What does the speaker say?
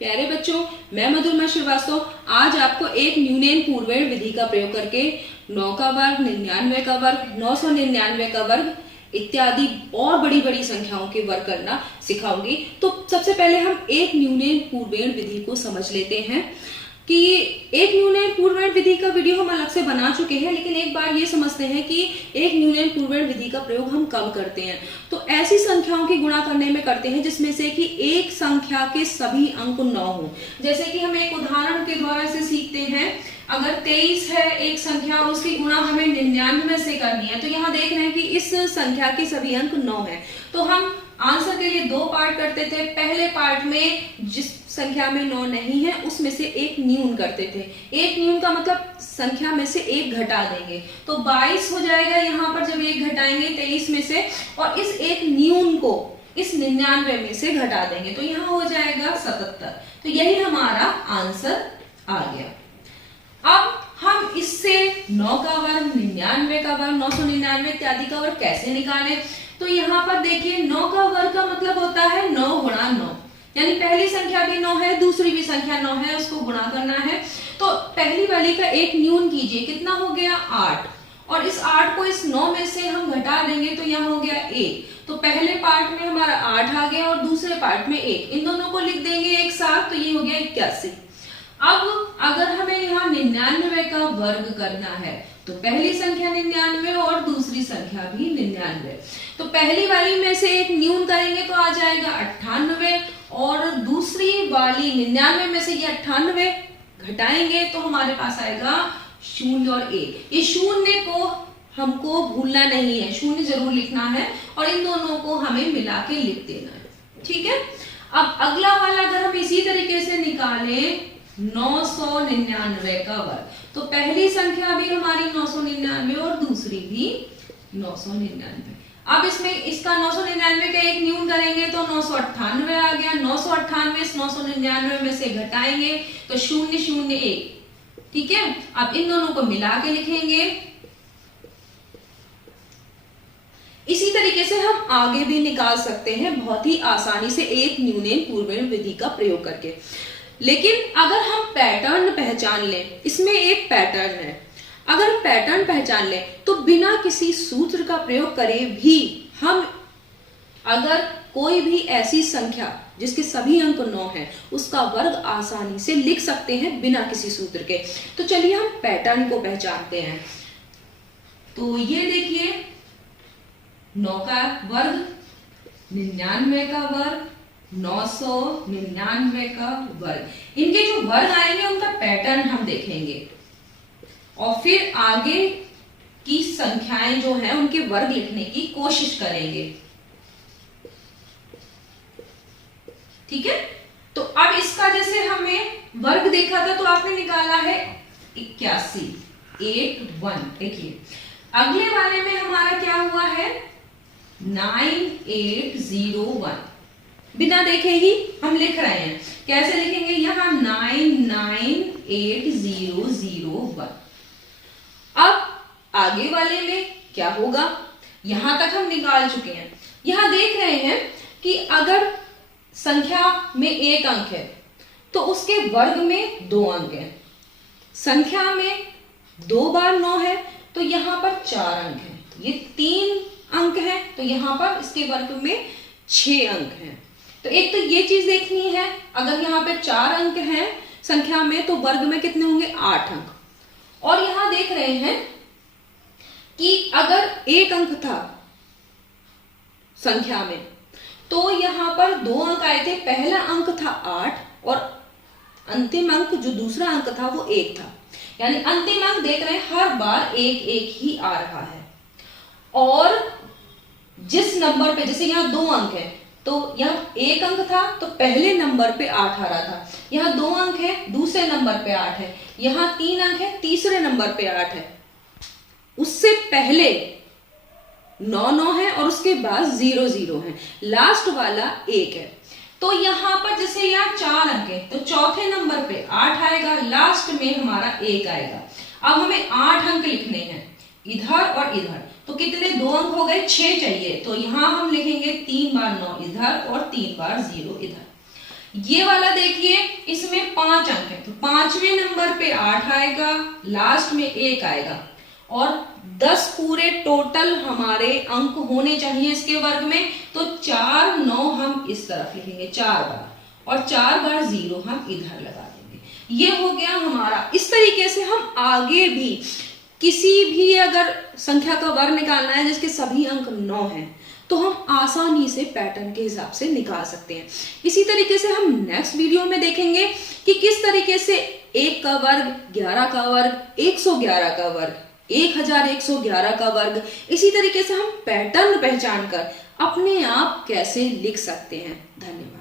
प्यारे बच्चों, मैं मधुरमा श्रीवास्तव आज आपको एक न्यूनयन पूर्वेण विधि का प्रयोग करके 9 का वर्ग, 99 का वर्ग, 999 का वर्ग इत्यादि और बड़ी बड़ी संख्याओं के वर्ग करना सिखाऊंगी। तो सबसे पहले हम एक न्यूनयन पूर्वेण विधि को समझ लेते हैं कि एक न्यूनयन पूर्वेण विधि का वीडियो हम अलग से बना चुके हैं, लेकिन एक बार ये समझते हैं कि एक न्यूनयन पूर्वेण विधि का प्रयोग हम कब करते हैं। तो ऐसी संख्याओं की गुणा करने में करते हैं जिसमें से कि एक संख्या के सभी अंक 9 हो। जैसे कि हम एक उदाहरण के द्वारा से सीखते हैं, अगर 23 है एक संख्या और उसकी गुणा हमें 99 से करनी है, तो यहाँ देख रहे हैं कि इस संख्या के सभी अंक 9 है। तो हम आंसर के लिए 2 पार्ट करते थे। पहले पार्ट में जिस संख्या में 9 नहीं है उसमें से एक न्यून करते थे। एक न्यून का मतलब संख्या में से 1 घटा देंगे, तो 22 हो जाएगा। यहाँ पर जब 1 घटाएंगे 23 में से और इस एक न्यून को इस 99 में से घटा देंगे, तो यहाँ हो जाएगा 77। तो यही हमारा आंसर आ गया। अब हम इससे 9 का वर्ग, 99 का वर्ग, 999 इत्यादि का वर्ग कैसे निकालें। तो यहाँ पर देखिए 9 का वर्ग का मतलब होता है 9 गुणा 9, यानी पहली संख्या भी 9 है, दूसरी भी संख्या 9 है, उसको गुणा करना है। तो पहली वाली का एक न्यून कीजिए, कितना हो गया 8, और इस 8 को इस 9 में से हम घटा देंगे तो यहाँ हो गया 1। तो पहले पार्ट में हमारा 8 आ गया और दूसरे पार्ट में 1, इन दोनों को लिख देंगे एक साथ, तो ये हो गया 81। अब अगर हमें यहाँ 99 का वर्ग करना है तो पहली संख्या 99 और दूसरी संख्या भी 99, तो पहली वाली में से एक न्यून करेंगे तो आ जाएगा 98, और दूसरी वाली 99 में से ये 98 घटाएंगे तो हमारे पास आएगा 0 और 1। ये शून्य को हमको भूलना नहीं है, शून्य जरूर लिखना है और इन दोनों को हमें मिला के लिख देना है, ठीक है। अब अगला वाला अगर हम इसी तरीके से निकालें 999 का वर्ग, तो पहली संख्या भी हमारी 999 और दूसरी भी 999। अब इसमें इसका 999 का एक न्यून करेंगे तो 998 आ गया। 998 इस 999 में से घटाएंगे तो 0 0 1, ठीक है। अब इन दोनों को मिला के लिखेंगे। इसी तरीके से हम आगे भी निकाल सकते हैं बहुत ही आसानी से एक न्यूनयन पूर्वेण विधि का प्रयोग करके। लेकिन अगर हम पैटर्न पहचान लें, इसमें एक पैटर्न है, अगर पैटर्न पहचान लें तो बिना किसी सूत्र का प्रयोग करे भी हम अगर कोई भी ऐसी संख्या जिसके सभी अंक 9 हैं उसका वर्ग आसानी से लिख सकते हैं बिना किसी सूत्र के। तो चलिए हम पैटर्न को पहचानते हैं। तो ये देखिए 9 का वर्ग, 99 का वर्ग, 999 का वर्ग, इनके जो वर्ग आएंगे उनका पैटर्न हम देखेंगे और फिर आगे की संख्याएं जो हैं उनके वर्ग लिखने की कोशिश करेंगे, ठीक है। तो अब इसका जैसे हमें वर्ग देखा था तो आपने निकाला है 81, 81। देखिए अगले वाले में हमारा क्या हुआ है 9801, बिना देखे ही हम लिख रहे हैं। कैसे लिखेंगे, यहां 998001। अब आगे वाले में क्या होगा, यहां तक हम निकाल चुके हैं। यहां देख रहे हैं कि अगर संख्या में 1 अंक है तो उसके वर्ग में 2 अंक है। संख्या में 2 बार 9 है तो यहां पर 4 अंक है। ये 3 अंक है तो यहां पर इसके वर्ग में 6 अंक हैं। तो एक तो ये चीज देखनी है, अगर यहाँ पे 4 अंक हैं संख्या में तो वर्ग में कितने होंगे 8 अंक। और यहां देख रहे हैं कि अगर 1 अंक था संख्या में तो यहां पर 2 अंक आए थे। पहला अंक था 8 और अंतिम अंक जो दूसरा अंक था वो 1 था, यानी अंतिम अंक देख रहे हैं हर बार 1 1 ही आ रहा है। और जिस नंबर पे, जैसे यहाँ 2 अंक है तो यहाँ 1 अंक था तो पहले नंबर पे 8 आ रहा था, यहाँ 2 अंक है दूसरे नंबर पे 8 है, यहाँ 3 अंक है तीसरे नंबर पे 8 है, उससे पहले 9 9 है और उसके बाद 0 0 है, लास्ट वाला 1 है। तो यहाँ पर जैसे यहाँ 4 अंक है तो चौथे नंबर पे 8 आएगा, लास्ट में हमारा 1 आएगा। अब हमें 8 अंक लिखने हैं इधर और इधर, तो कितने 2 अंक हो गए, 6 चाहिए। तो यहां हम लिखेंगे 3 बार 9 इधर और 3 बार 0 इधर। ये वाला देखिए, इसमें 5 अंक है, तो 5वें नंबर पे 8 आएगा, लास्ट में 1 आएगा, और 10 पूरे टोटल हमारे अंक होने चाहिए इसके वर्ग में। तो 4 9 हम इस तरफ लिखेंगे 4 बार, और 4 बार 0 हम इधर लगा देंगे। ये हो गया हमारा। इस तरीके से हम आगे भी किसी भी अगर संख्या का वर्ग निकालना है जिसके सभी अंक 9 हैं, तो हम आसानी से पैटर्न के हिसाब से निकाल सकते हैं। इसी तरीके से हम नेक्स्ट वीडियो में देखेंगे कि किस तरीके से 1 का वर्ग, 11 का वर्ग, 111 का वर्ग, 1111 का वर्ग, इसी तरीके से हम पैटर्न पहचान कर अपने आप कैसे लिख सकते हैं। धन्यवाद।